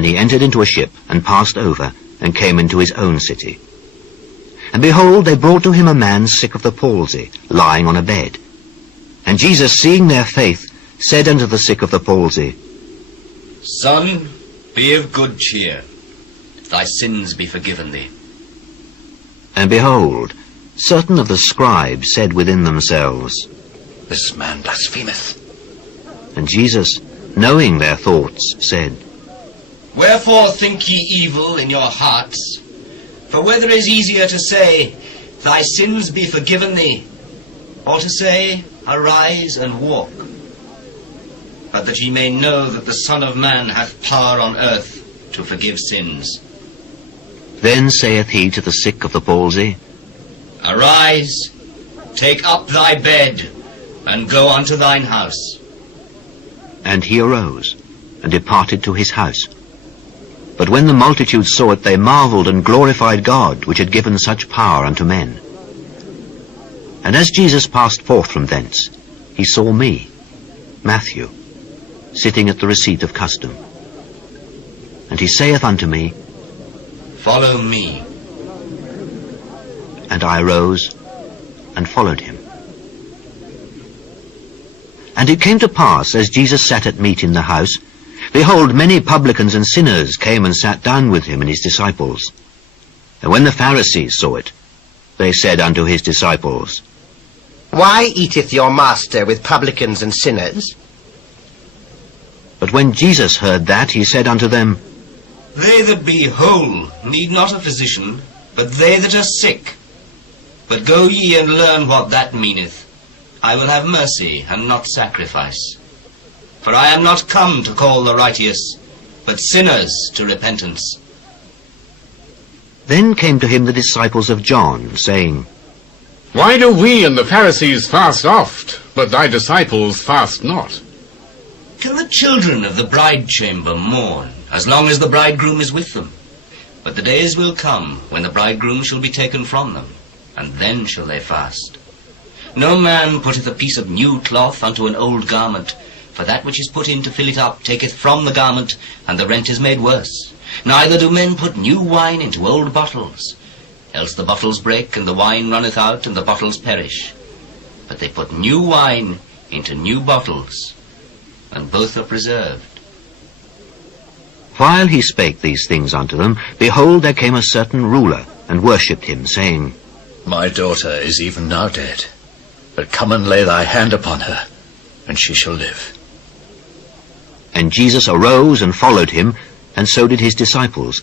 And he entered into a ship, and passed over, and came into his own city. And behold, they brought to him a man sick of the palsy, lying on a bed. And Jesus, seeing their faith, said unto the sick of the palsy, Son, be of good cheer. Thy sins be forgiven thee. And behold, certain of the scribes said within themselves, This man blasphemeth. And Jesus, knowing their thoughts, said, Wherefore think ye evil in your hearts? For whether is easier to say, Thy sins be forgiven thee, or to say, Arise and walk? But that ye may know that the Son of Man hath power on earth to forgive sins. Then saith he to the sick of the palsy, Arise, take up thy bed, and go unto thine house. And he arose, and departed to his house. But when the multitude saw it, they marveled and glorified God, which had given such power unto men. And as Jesus passed forth from thence, he saw me, Matthew, sitting at the receipt of custom. And he saith unto me, Follow me. And I arose and followed him. And it came to pass, as Jesus sat at meat in the house, behold, many publicans and sinners came and sat down with him and his disciples. And when the Pharisees saw it, they said unto his disciples, Why eateth your master with publicans and sinners? But when Jesus heard that, he said unto them, They that be whole need not a physician, but they that are sick. But go ye and learn what that meaneth. I will have mercy, and not sacrifice. For I am not come to call the righteous, but sinners to repentance. Then came to him the disciples of John, saying, Why do we and the Pharisees fast oft, but thy disciples fast not? Can the children of the bride chamber mourn, as long as the bridegroom is with them? But the days will come, when the bridegroom shall be taken from them, and then shall they fast. No man putteth a piece of new cloth unto an old garment, for that which is put in to fill it up taketh from the garment, and the rent is made worse. Neither do men put new wine into old bottles, else the bottles break, and the wine runneth out, and the bottles perish. But they put new wine into new bottles, and both are preserved. While he spake these things unto them, behold, there came a certain ruler, and worshipped him, saying, My daughter is even now dead, but come and lay thy hand upon her, and she shall live. And Jesus arose and followed him, and so did his disciples.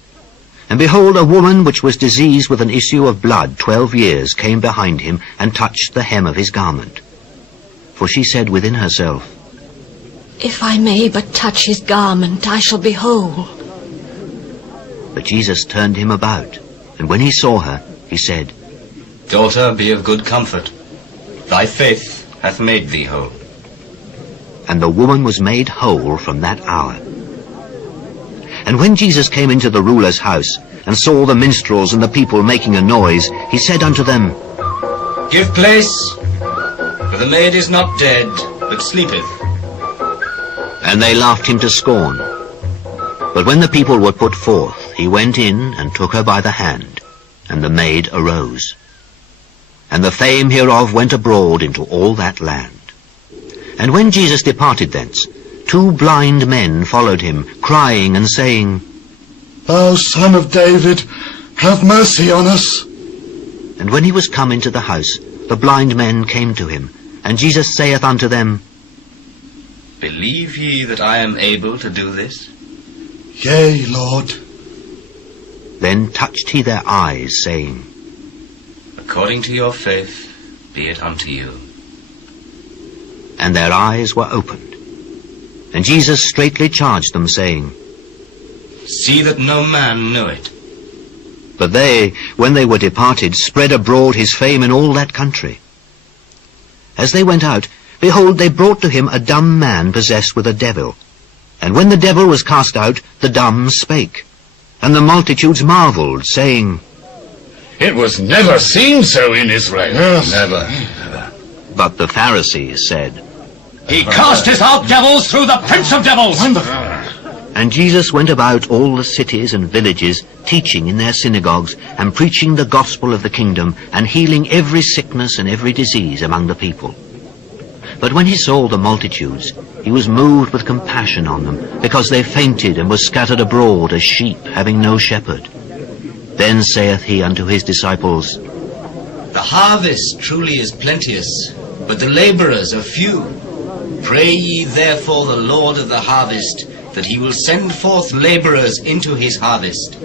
And behold, a woman which was diseased with an issue of blood 12 years came behind him, and touched the hem of his garment. For she said within herself, If I may but touch his garment, I shall be whole. But Jesus turned him about, and when he saw her, he said, Daughter, be of good comfort. Thy faith hath made thee whole. And the woman was made whole from that hour. And when Jesus came into the ruler's house, and saw the minstrels and the people making a noise, he said unto them, Give place, for the maid is not dead, but sleepeth. And they laughed him to scorn. But when the people were put forth, he went in, and took her by the hand, and the maid arose. And the fame hereof went abroad into all that land. And when Jesus departed thence, 2 blind men followed him, crying and saying, Thou Son of David, have mercy on us. And when he was come into the house, the blind men came to him. And Jesus saith unto them, Believe ye that I am able to do this? Yea, Lord. Then touched he their eyes, saying, According to your faith, be it unto you. And their eyes were opened. And Jesus straitly charged them, saying, See that no man know it. But they, when they were departed, spread abroad his fame in all that country. As they went out, behold, they brought to him a dumb man possessed with a devil. And when the devil was cast out, the dumb spake. And the multitudes marveled, saying, It was never seen so in Israel. Yes. Never. But the Pharisees said, He casteth out devils through the prince of devils. Wonderful. And Jesus went about all the cities and villages, teaching in their synagogues, and preaching the gospel of the kingdom, and healing every sickness and every disease among the people. But when he saw the multitudes, he was moved with compassion on them, because they fainted and were scattered abroad as sheep having no shepherd. Then saith he unto his disciples, The harvest truly is plenteous, but the laborers are few. Pray ye therefore the Lord of the harvest, that he will send forth laborers into his harvest.